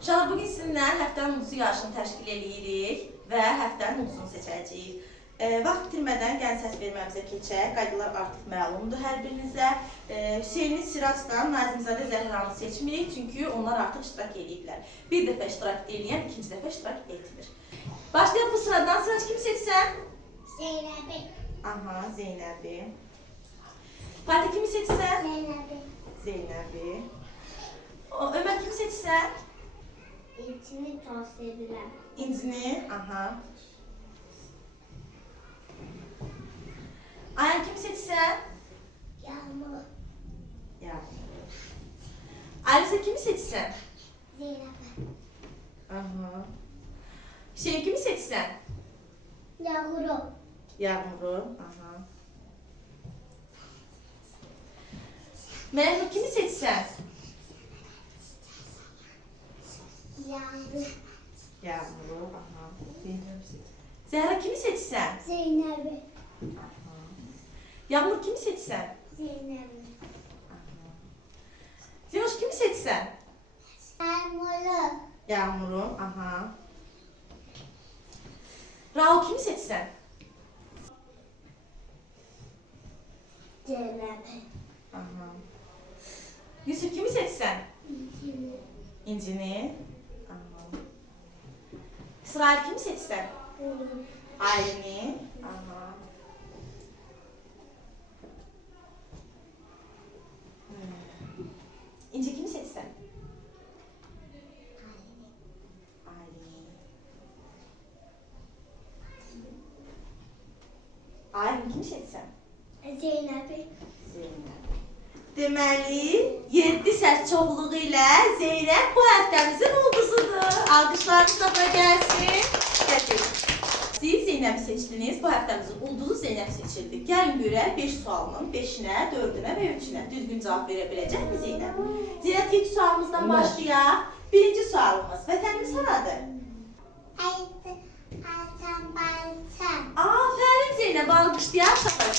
Uşaqlar, bugün sizinlə həftənin ulduzu yarışını təşkil edirik və həftənin ulduzunu seçəcəyik. Vaxt bitirmədən gəlin səs verməmizə keçək. Qaydalar artıq məlumdur hər birinizə. Hüseyni Siraçdan Nazimizadə Zəhranı seçmirik, çünki onlar artıq iştirak ediblər. Bir dəfə iştirak edən, ikinci dəfə iştirak etmir. Başlayaq bu sıradan. Sıraç kimi seçsən? Zeynəbi. Aha, Zeynəbi. Fatih kimi seçsən? Zeynəbi. Zeynəbi. Ömər kimi seçsən? İçini çox sevirəm. İncini, aha. Ayhan kimi seçsən? Yağmur. Yağmur. Alisa kimi seçsən? Zeynəbi. Aha. Hüseyin kimi seçsən? Yağmuru. Yağmuru, aha. Mehmet kimi seçsən? Yağmur. Yağmuru, aha. Zəhra kimi seçsən? Zeynəbi. Aha. Yağmur kimi seçsən? Zeynəbi. Aha. Zinoş kimi seçsən? Yağmuru. Yağmuru, aha. Raul kimi seçsən? Zeynəbi. Aha. Yusuf kimi seçsən? İçini. İncini. Aha. İsrail kimi seçsən? Bunu. Aileni. Aha. İnci kimi seçsən? Aileni. Aileni kimi seçsən? Zeynəbi. Zeynəb. Deməli, 7 səs çoxluğu ilə Zeynəb bu həftəmizin ulduzudur. Alqışlarınız da gəlsin. Gətir. Siz Zeynəbi seçdiniz. Bu həftəmizin ulduzu Zeynəb seçildi. Gəlin görək 5 sualının 5-nə, 4-ünə və 3-ünə düzgün cavab verə biləcəkmi Zeynəb? Zeynəb, ilk sualımızdan başlayaq. Birinci sualımız. Vətənimiz haradır? Azərbaycan. Aferin Zeynəb, alqışlayaq şaxır.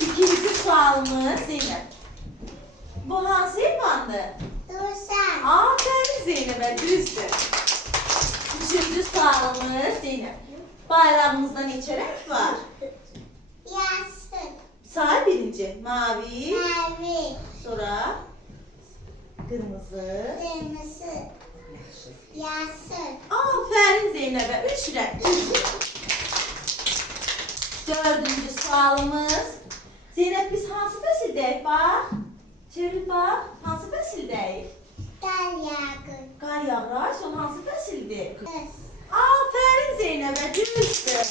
İkinci sualımız Zeynəb. Bu hansı heyvandır? Dursan. Aferin Zeynəb'e, düzdür. Üçüncü sualımız Zeynəb. Bayrağımızda neçə rəng var? Yaşıl. Say birinci. Mavi, Mavi. sonra kırmızı. Kırmızı. Yaşıl. Aferin Zeynəb'e, üç rəng. Dördüncü sualımız. Zeynəb, biz hansı fəsildəyik? Bax. Çevir bax. Hansı fəsildəyik? Qar yağır. Qar yağır, son hansı fəsildir? Qız. Aferin Zeynəb'e, düzdür.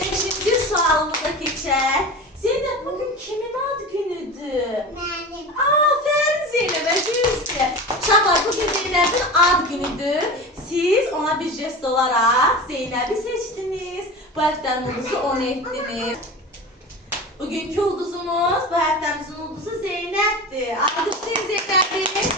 Beşinci sualımıza keçək. Zeynəb, bugün kimin ad günüdür? Mənim. Aferin Zeynəb'e, düzdür. Uşaqlar, bugün Zeynəb'in ad günüdür. Siz ona bir jest olaraq Zeynəb'i seçdiniz. Bu həftənin ulduzu onu etdiniz. Bugünkü ulduzumuz, bu həftəmizin ulduzu Zeynəb'dir. Alqışlayın Zeynəb'i.